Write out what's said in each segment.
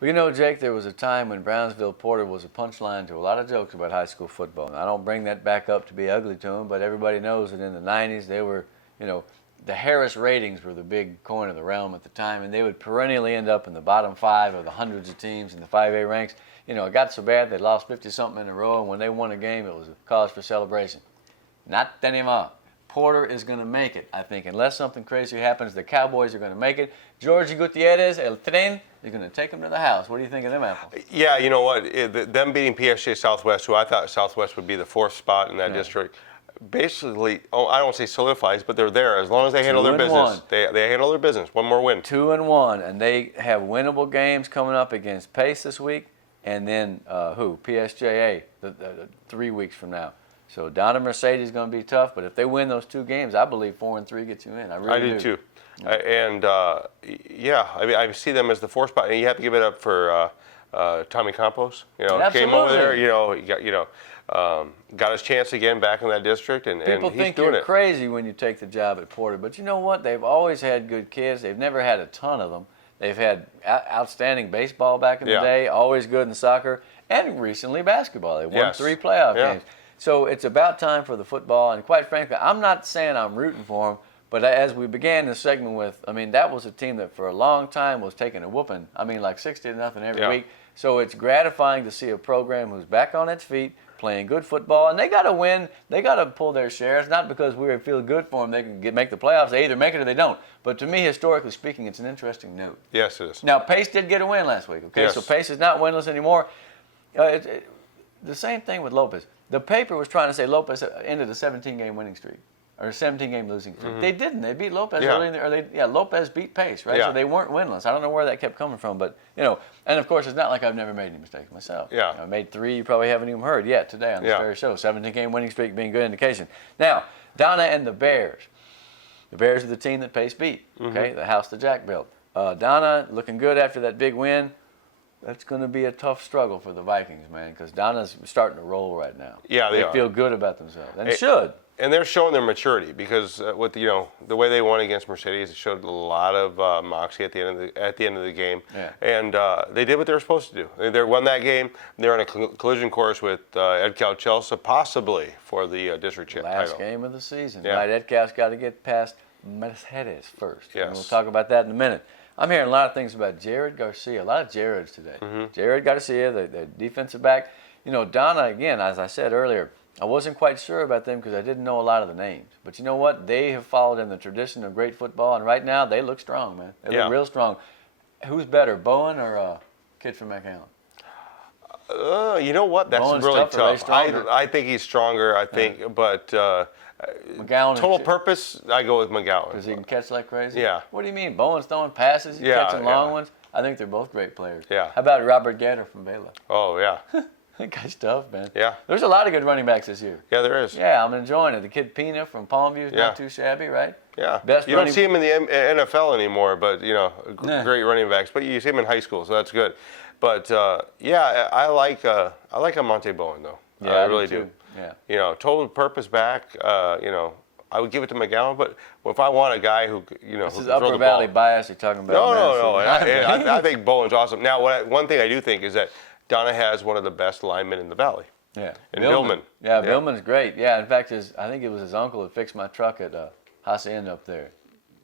Well, you know, Jake, there was a time when Brownsville Porter was a punchline to a lot of jokes about high school football. And I don't bring that back up to be ugly to them, but everybody knows that in the 90s they were, you know, the Harris ratings were the big coin of the realm at the time, and they would perennially end up in the bottom five of the hundreds of teams in the 5A ranks. You know, it got so bad they lost 50-something in a row, and when they won a game, it was a cause for celebration. Not anymore. Porter is going to make it, I think. Unless something crazy happens, the Cowboys are going to make it. George Gutierrez, El Tren, is going to take them to the house. What do you think of them apples? Yeah, you know what? Them beating PSG Southwest, who I thought Southwest would be the fourth spot in that district, basically, I don't say solidifies, but they're there as long as they handle their business. They handle their business. One more win. 2-1, and they have winnable games coming up against Pace this week, and then PSJA 3 weeks from now. So Donna Mercedes is going to be tough, but if they win those two games, I believe 4-3 gets you in. I really do too. Yeah. I mean, I see them as the fourth spot, and you have to give it up for Tommy Campos. You know, Absolutely. came over there. You know, he got his chance again back in that district, and people he's think doing you're it. crazy when you take the job at Porter, but you know what? They've always had good kids. They've never had a ton of them. They've had outstanding baseball back in the day, always good in soccer, and recently basketball. They won 3 playoff games. So it's about time for the football, and quite frankly, I'm not saying I'm rooting for them, but as we began this segment with, I mean, that was a team that for a long time was taking a whooping. I mean, like 60-0 every week. So it's gratifying to see a program who's back on its feet, playing good football, and they got to win. They got to pull their shares, not because we feel good for them. They can make the playoffs. They either make it or they don't. But to me, historically speaking, it's an interesting note. Yes, it is. Now, Pace did get a win last week, okay? Yes. So Pace is not winless anymore. The same thing with Lopez. The paper was trying to say Lopez ended a 17-game winning streak or a 17-game losing streak. They didn't. They beat Lopez early in the, Lopez beat Pace, right? So they weren't winless. I don't know where that kept coming from, but you know, and of course, it's not like I've never made any mistakes myself. Yeah. I made 3 you probably haven't even heard yet today on this very show. 17-game winning streak being a good indication. Now, Donna and the Bears. The Bears are the team that Pace beat. Okay, the house that Jack built. Donna looking good after that big win. That's going to be a tough struggle for the Vikings, man, because Donna's starting to roll right now. Yeah, they feel good about themselves, and should. And they're showing their maturity because with the way they won against Mercedes, it showed a lot of moxie at the end of the game. Yeah. And they did what they were supposed to do. They won that game. They're on a collision course with Edcal Chelsea, possibly for the district title. Last game of the season. Yeah. Right, Edcal's got to get past Mercedes first. Yes. And we'll talk about that in a minute. I'm hearing a lot of things about Jared Garcia, a lot of Jareds today. Jared Garcia, the defensive back. You know, Donna, again, as I said earlier, I wasn't quite sure about them because I didn't know a lot of the names. But you know what? They have followed in the tradition of great football, and right now they look strong, man. They look real strong. Who's better, Bowen or kid from McAllen? You know what? That's Bowen's really tougher, tough. I think he's stronger, but McGowan total purpose, I go with McGowan. Because he can catch like crazy? Yeah. What do you mean? Bowen's throwing passes, he's catching long ones. I think they're both great players. Yeah. How about Robert Gatter from Baylor? Oh, yeah. That guy's tough, man. Yeah. There's a lot of good running backs this year. Yeah, there is. Yeah, I'm enjoying it. The kid Pina from Palmview is not too shabby, right? Yeah. Best you don't see him in the NFL anymore, but, great running backs. But you see him in high school, so that's good. But, I like Monte Bowen, though. Yeah, I really do. Yeah. Total purpose back, I would give it to McGowan, but if I want a guy who, This who is throw Upper the Valley ball. bias you're talking about. No. I think Bowen's awesome. Now, one thing I do think is that Donna has one of the best linemen in the Valley. Yeah. And Billman. Yeah, Billman's great. Yeah, in fact, I think it was his uncle that fixed my truck at Hacienda up there.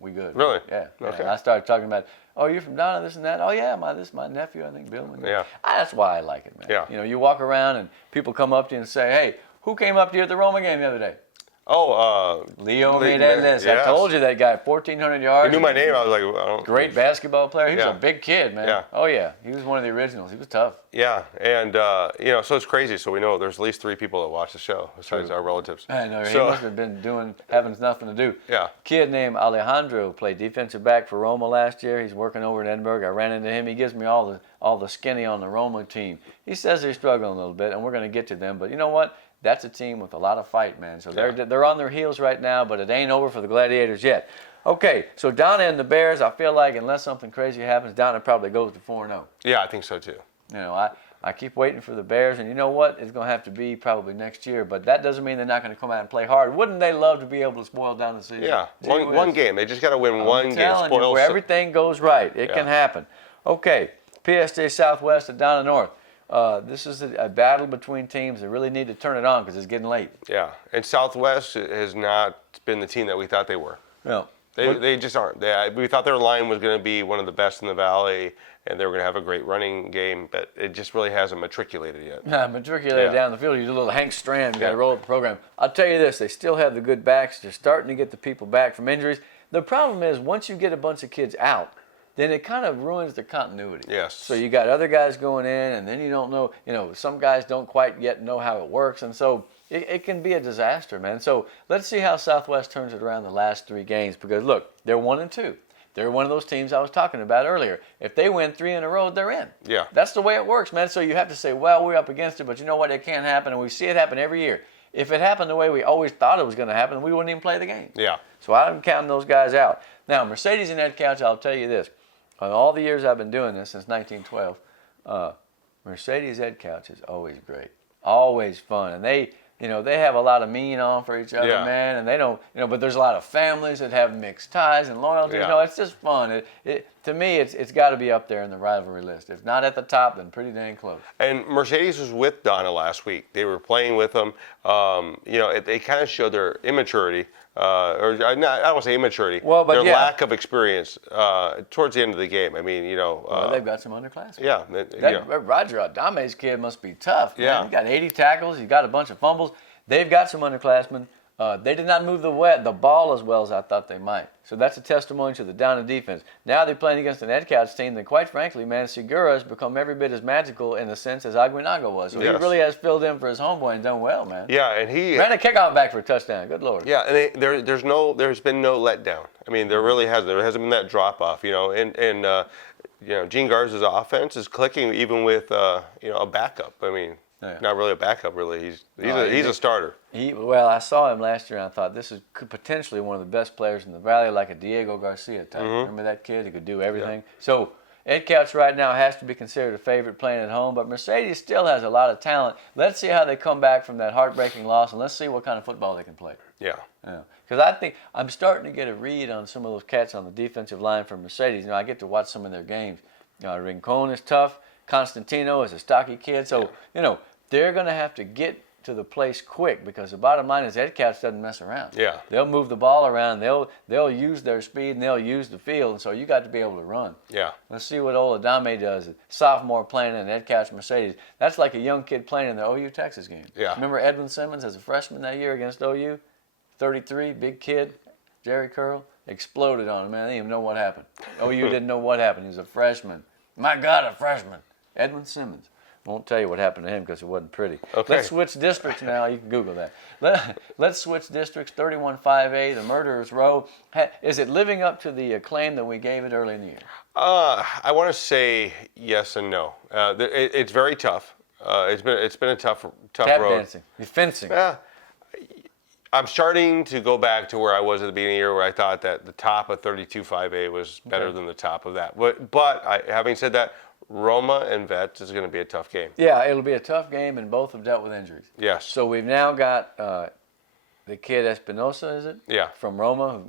We good. Really? Yeah. Okay. And I started talking about, oh, you're from Donna, this and that. Oh, yeah, this is my nephew, I think, Billman. Yeah. That's why I like it, man. Yeah. You walk around and people come up to you and say, hey, who came up to you at the Roma game the other day? Oh, Leo Mireles. I told you that guy, 1,400 yards. He knew my name. I was like, I don't. Great basketball player. He was a big kid, man. Yeah. Oh, yeah. He was one of the originals. He was tough. Yeah, and so it's crazy. So we know there's at least 3 people that watch the show besides our relatives. I know. He must have been having nothing to do. Yeah. Kid named Alejandro played defensive back for Roma last year. He's working over in Edinburgh. I ran into him. He gives me all the skinny on the Roma team. He says they're struggling a little bit, and we're going to get to them. But you know what? That's a team with a lot of fight, man. So they're on their heels right now, but it ain't over for the Gladiators yet. Okay, so Donna and the Bears, I feel like unless something crazy happens, Donna probably goes to 4-0. Yeah, I think so too. I keep waiting for the Bears, and you know what? It's going to have to be probably next year, but that doesn't mean they're not going to come out and play hard. Wouldn't they love to be able to spoil down the season? Yeah, one game. They just got to win one game. Where everything goes right, it can happen. Okay, PSJ Southwest at Donna North. This is a battle between teams that really need to turn it on because it's getting late. Yeah, and Southwest has not been the team that we thought they were. No. They just aren't. We thought their line was going to be one of the best in the Valley, and they were going to have a great running game, but it just really hasn't matriculated yet. Matriculated down the field. You do a little Hank Strand, got to roll up the program. I'll tell you this, they still have the good backs. They're starting to get the people back from injuries. The problem is once you get a bunch of kids out, then it kind of ruins the continuity. Yes. So you got other guys going in, and then you don't know, some guys don't quite yet know how it works, and so it can be a disaster, man. So let's see how Southwest turns it around the last 3 games, because look, they're 1-2. They're one of those teams I was talking about earlier. If they win 3 in a row, they're in. Yeah. That's the way it works, man. So you have to say, well, we're up against it, but you know what? It can't happen, and we see it happen every year. If it happened the way we always thought it was going to happen, we wouldn't even play the game. Yeah. So I'm counting those guys out. Now, Mercedes and Ed Couch, I'll tell you this. On all the years I've been doing this, since 1912, Mercedes Ed Couch is always great. Always fun. And they have a lot of mean on for each other, man. And they don't, but there's a lot of families that have mixed ties and loyalties. Yeah. It's just fun. To me, it's got to be up there in the rivalry list. If not at the top, then pretty dang close. And Mercedes was with Donna last week. They were playing with them. They kind of showed their immaturity, or I don't want to say immaturity, but their lack of experience towards the end of the game. I mean, they've got some underclassmen. Yeah. Roger Adame's kid must be tough, man. Yeah. He got 80 tackles. He got a bunch of fumbles. They've got some underclassmen. They did not move the ball as well as I thought they might. So that's a testimony to the Donna defense. Now they're playing against an Ed Couch team that, quite frankly, man, Segura has become every bit as magical in a sense as Aguinaga was. So he really has filled in for his homeboy and done well, man. Yeah, and he ran a kickoff back for a touchdown. Good Lord. Yeah, and there's been no letdown. I mean, there really hasn't. There hasn't been that drop off, and Gene Garza's offense is clicking even with a backup. I mean, not really a backup, really. He's a starter. I saw him last year, and I thought this is potentially one of the best players in the Valley, like a Diego Garcia type. Remember that kid? He could do everything. Yeah. So Ed Couch right now has to be considered a favorite playing at home, but Mercedes still has a lot of talent. Let's see how they come back from that heartbreaking loss, and let's see what kind of football they can play. Yeah. Because I think I'm starting to get a read on some of those cats on the defensive line for Mercedes. I get to watch some of their games. Rincon is tough. Constantino is a stocky kid. So, they're going to have to get to the place quick, because the bottom line is Ed Couch doesn't mess around. Yeah. They'll move the ball around. They'll use their speed, and they'll use the field, and so you got to be able to run. Yeah. Let's see what old Adame does. Sophomore playing in Ed Couch Mercedes. That's like a young kid playing in the OU Texas game. Yeah. Remember Edwin Simmons as a freshman that year against OU? 33, big kid, Jerry Curl, exploded on him, man. They didn't even know what happened. OU didn't know what happened. He was a freshman. My God, a freshman. Edwin Simmons. Won't tell you what happened to him because it wasn't pretty. Okay. Let's switch districts now. You can Google that. Let's switch districts. 31-5A, the Murderers Row. Is it living up to the acclaim that we gave it early in the year? I want to say yes and no. It's very tough. It's been a tough Tap road. dancing. You're fencing. I'm starting to go back to where I was at the beginning of the year, where I thought that the top of 32-5A was better than the top of that. But having said that, Roma and Vets is going to be a tough game. Yeah, it'll be a tough game, and both have dealt with injuries. Yes. So we've now got the kid Espinosa, is it? Yeah. From Roma,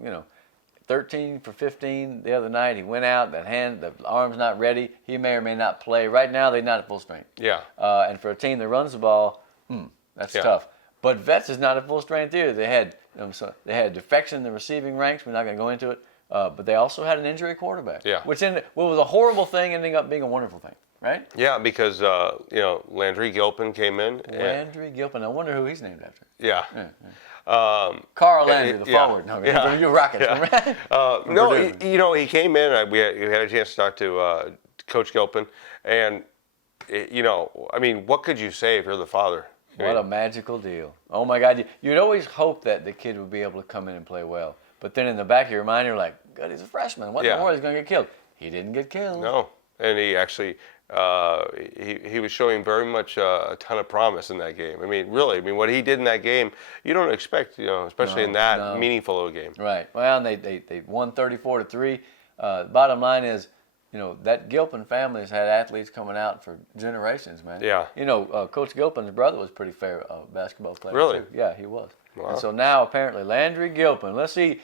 13 for 15 the other night. He went out, the arm's not ready. He may or may not play. Right now, they're not at full strength. Yeah. And for a team that runs the ball, that's tough. But Vets is not at full strength either. They had defection in the receiving ranks. We're not going to go into it. But they also had an injury quarterback. Yeah. Which was a horrible thing, ending up being a wonderful thing, right? Yeah, because Landry Gilpin came in. Landry Gilpin. I wonder who he's named after. Yeah. Carl Landry, the forward. No, you Rockets. No, he came in. We had a chance to talk to Coach Gilpin, and what could you say if you're the father? What a magical deal! Oh my God, you'd always hope that the kid would be able to come in and play well, but then in the back of your mind, you're like, God, he's a freshman. What in the world is going to get killed? He didn't get killed. No, and he actually he was showing very much a ton of promise in that game. I mean, really, what he did in that game, you don't expect, especially in that meaningful of a game. Right. Well, and they won 34-3. Bottom line is, that Gilpin family has had athletes coming out for generations, man. Yeah. Coach Gilpin's brother was pretty fair basketball player. Really? Too. Yeah, he was. Wow. And so now apparently Landry Gilpin, let's see,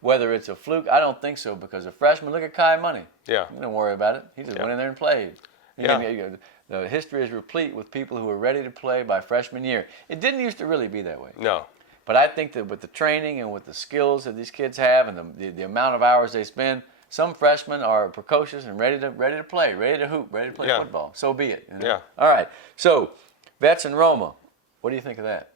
whether it's a fluke. I don't think so because a freshman, look at Kai Money. Yeah. Don't worry about it. He just went in there and played. Yeah. The history is replete with people who are ready to play by freshman year. It didn't used to really be that way. No. But I think that with the training and with the skills that these kids have and the amount of hours they spend, some freshmen are precocious and ready to play, ready to hoop, ready to play football. So be it. Yeah. All right. So, Vets and Roma, what do you think of that?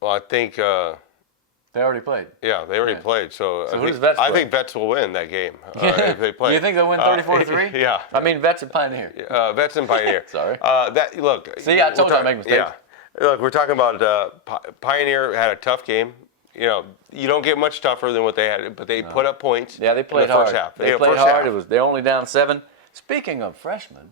Well, I think they already played. Yeah, they already played. So I think Vets will win that game if they play. Do you think they'll win 34-3? Yeah. I mean, Vets and Pioneer. Vets and Pioneer. Sorry. Look. See, I told you I make mistakes. Yeah. Look, we're talking about Pioneer had a tough game. You don't get much tougher than what they had, but they put up points. Yeah, they played in the hard. First half. They played hard. They're only down 7. Speaking of freshmen,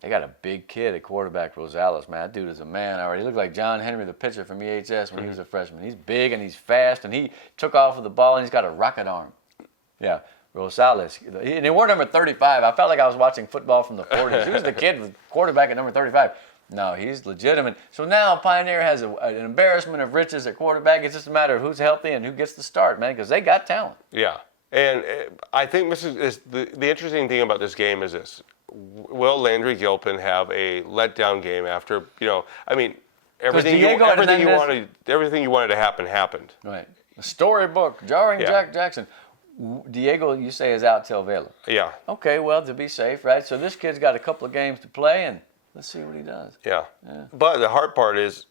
they got a big kid at quarterback, Rosales. Man, that dude is a man already. He looked like John Henry, the pitcher from EHS when he was a freshman. He's big and he's fast, and he took off with the ball, and he's got a rocket arm. Yeah, Rosales. And he wore number 35. I felt like I was watching football from the 40s. He was the kid with quarterback at number 35. No, he's legitimate. So now Pioneer has an embarrassment of riches at quarterback. It's just a matter of who's healthy and who gets the start, man, because they got talent. Yeah, and I think this is the interesting thing about this game is this. Will Landry Gilpin have a letdown game after, everything you wanted to happen happened. Right. A storybook, jarring Jack Jackson. Diego, you say, is out till Vela. Yeah. Okay, well, to be safe, right? So this kid's got a couple of games to play, and let's see what he does. Yeah. But the hard part is,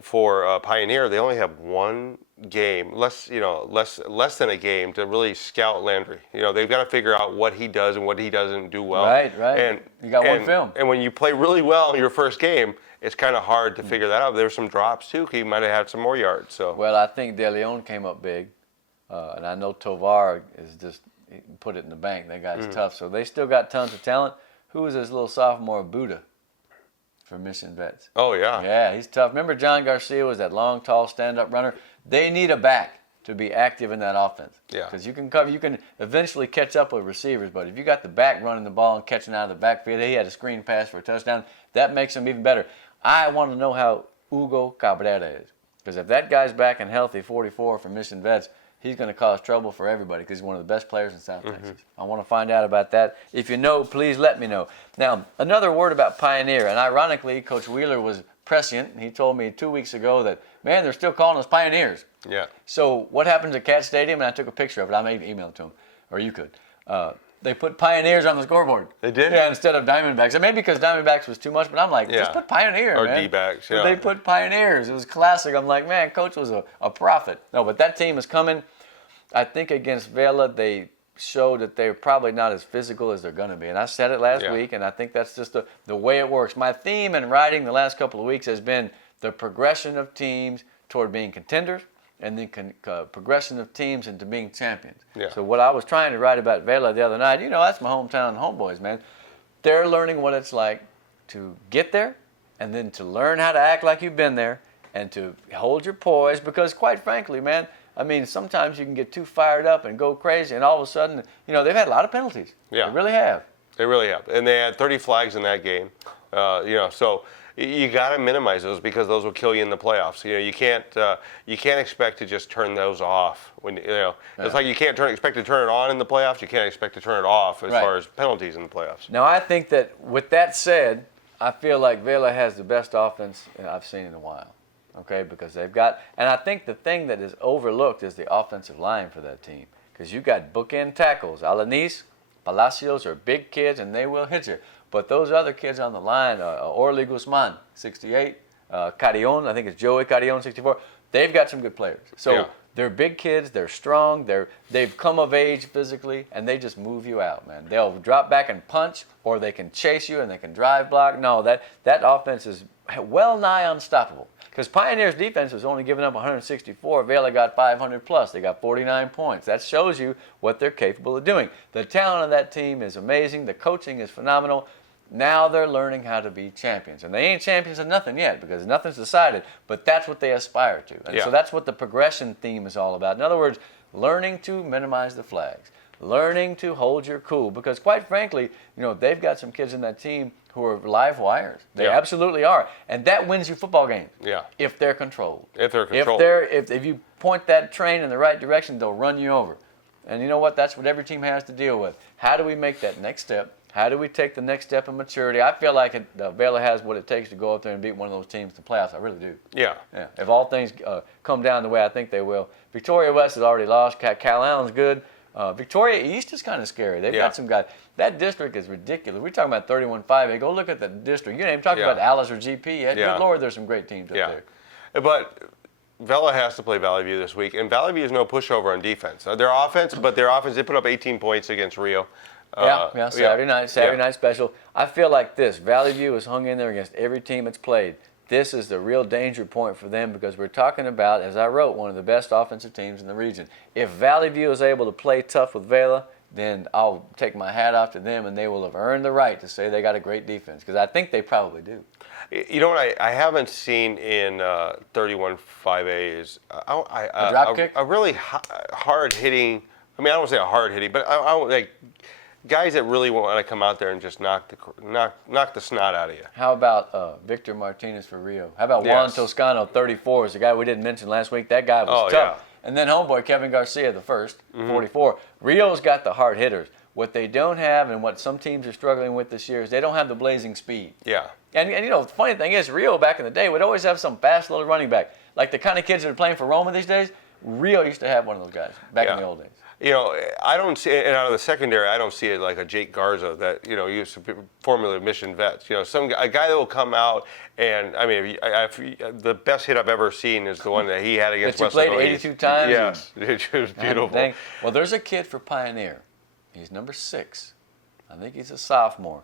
for Pioneer, they only have one game, less than a game to really scout Landry. They've got to figure out what he does and what he doesn't do well. Right. And you got one film. And when you play really well in your first game, it's kind of hard to figure that out. There's some drops too. He might have had some more yards. So. Well, I think De Leon came up big, and I know Tovar is just put it in the bank. That guy's tough. So they still got tons of talent. Who was this little sophomore Buddha? For Mission Vets. Oh, yeah. Yeah, he's tough. Remember John Garcia was that long, tall, stand-up runner? They need a back to be active in that offense. Yeah. Because you can eventually catch up with receivers, but if you got the back running the ball and catching out of the backfield, he had a screen pass for a touchdown, that makes him even better. I want to know how Hugo Cabrera is. Because if that guy's back and healthy, 44 for Mission Vets, he's going to cause trouble for everybody because he's one of the best players in South Texas. I want to find out about that. If you know, please let me know. Now, another word about Pioneer, and ironically, Coach Wheeler was prescient. He told me 2 weeks ago that, man, they're still calling us Pioneers. Yeah. So what happens at Cat Stadium, and I took a picture of it. I may email it to him, or you could. They put Pioneers on the scoreboard. They did? Yeah, instead of Diamondbacks. And maybe because Diamondbacks was too much, but I'm like, just put Pioneer, or man. Or D-backs, yeah. But they put Pioneers. It was classic. I'm like, man, Coach was a prophet. No, but that team is coming. I think against Vela, they showed that they're probably not as physical as they're going to be. And I said it last week, and I think that's just the way it works. My theme in writing the last couple of weeks has been the progression of teams toward being contenders and the progression of teams into being champions. Yeah. So what I was trying to write about Vela the other night, that's my hometown homeboys, man. They're learning what it's like to get there and then to learn how to act like you've been there and to hold your poise because, quite frankly, man, I mean, sometimes you can get too fired up and go crazy, and all of a sudden, they've had a lot of penalties. Yeah. They really have. They really have. And they had 30 flags in that game. So you got to minimize those because those will kill you in the playoffs. You can't expect to just turn those off when It's like you can't expect to turn it on in the playoffs. You can't expect to turn it off as far as penalties in the playoffs. Now, I think that with that said, I feel like Vela has the best offense I've seen in a while. Okay, because they've got, and I think the thing that is overlooked is the offensive line for that team. Because you've got bookend tackles. Alanis, Palacios are big kids, and they will hit you. But those other kids on the line, Orly Guzman, 68, Carrion, I think it's Joey Carrion, 64, they've got some good players. So they're big kids, they're strong, they've come of age physically, and they just move you out, man. They'll drop back and punch, or they can chase you and they can drive block. No, that offense is well nigh unstoppable. Because Pioneer's defense was only giving up 164. Vela got 500 plus. They got 49 points. That shows you what they're capable of doing. The talent of that team is amazing. The coaching is phenomenal. Now they're learning how to be champions. And they ain't champions of nothing yet because nothing's decided. But that's what they aspire to. And so that's what the progression theme is all about. In other words, learning to minimize the flags. learning to hold your cool, because quite frankly, they've got some kids in that team who are live wires. They absolutely are, and that wins you football games. Yeah. If they're controlled. If they're controlled. If you point that train in the right direction, they'll run you over. And you know what? That's what every team has to deal with. How do we make that next step? How do we take the next step in maturity? I feel like Vela has what it takes to go up there and beat one of those teams in the playoffs. I really do. Yeah. If all things come down the way I think they will. Victoria West has already lost. Cal Allen's good. Victoria East is kind of scary. They've got some guys. That district is ridiculous. We're talking about 31-5A. Go look at the district. You ain't even talking about Alice or GP yet. Good Lord, there's some great teams up there. But Vela has to play Valley View this week, and Valley View is no pushover on defense. Their offense, they put up 18 points against Rio. Saturday night special. I feel like this. Valley View has hung in there against every team it's played. This is the real danger point for them, because we're talking about, as I wrote, one of the best offensive teams in the region. If Valley View is able to play tough with Vela, then I'll take my hat off to them, and they will have earned the right to say they got a great defense, because I think they probably do. You know what I haven't seen in 31-5A is a drop kick? A really hard-hitting, I don't want to say a hard-hitting, but I like guys that really want to come out there and just knock the snot out of you. How about Victor Martinez for Rio? How about Juan Toscano, 34, is the guy we didn't mention last week? That guy was tough. Yeah. And then homeboy Kevin Garcia, the first, 44. Rio's got the hard hitters. What they don't have, and what some teams are struggling with this year, is they don't have the blazing speed. Yeah. And the funny thing is, Rio back in the day would always have some fast little running back. Like the kind of kids that are playing for Roma these days, Rio used to have one of those guys back in the old days. I don't see it, and out of the secondary, I don't see it like a Jake Garza that, used to be formerly Mission Vets. A guy that will come out, and the best hit I've ever seen is the one that he had against West. He played 82 times. Yes, it was beautiful. Well, there's a kid for Pioneer. He's number 6. I think he's a sophomore.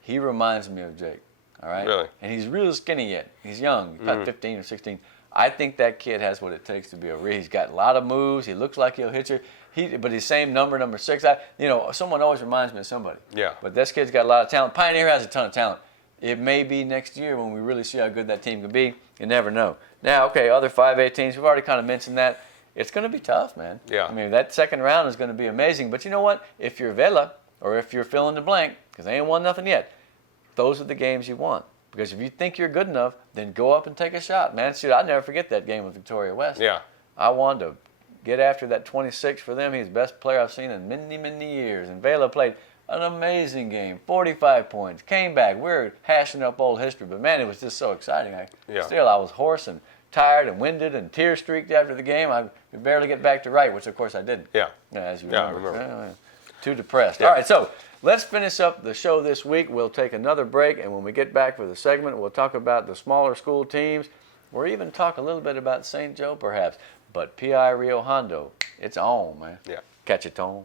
He reminds me of Jake. All right. Really? And he's real skinny yet. He's young. He's about 15 or 16. I think that kid has what it takes to be a real. He's got a lot of moves. He looks like he'll hit you. But he's same number 6. Someone always reminds me of somebody. Yeah. But this kid's got a lot of talent. Pioneer has a ton of talent. It may be next year when we really see how good that team can be. You never know. Now, other 5A teams, we've already kind of mentioned that. It's going to be tough, man. Yeah. That second round is going to be amazing. But you know what? If you're Vela, or if you're fill in the blank, because they ain't won nothing yet, those are the games you want. Because if you think you're good enough, then go up and take a shot, man. Shoot, I'll never forget that game with Victoria West. Yeah. I wanted to get after that 26 for them. He's the best player I've seen in many, many years. And Vela played an amazing game, 45 points, came back. We're hashing up old history, but man, it was just so exciting. Still, I was hoarse and tired and winded and tear-streaked after the game. I could barely get back to right, which of course I didn't. Yeah. As you remember. I remember. Too depressed. Yeah. All right, so let's finish up the show this week. We'll take another break, and when we get back for the segment, we'll talk about the smaller school teams. We'll even talk a little bit about St. Joe, perhaps. But P.I. Rio Hondo, it's on, man. Yeah. Catch it, Tom.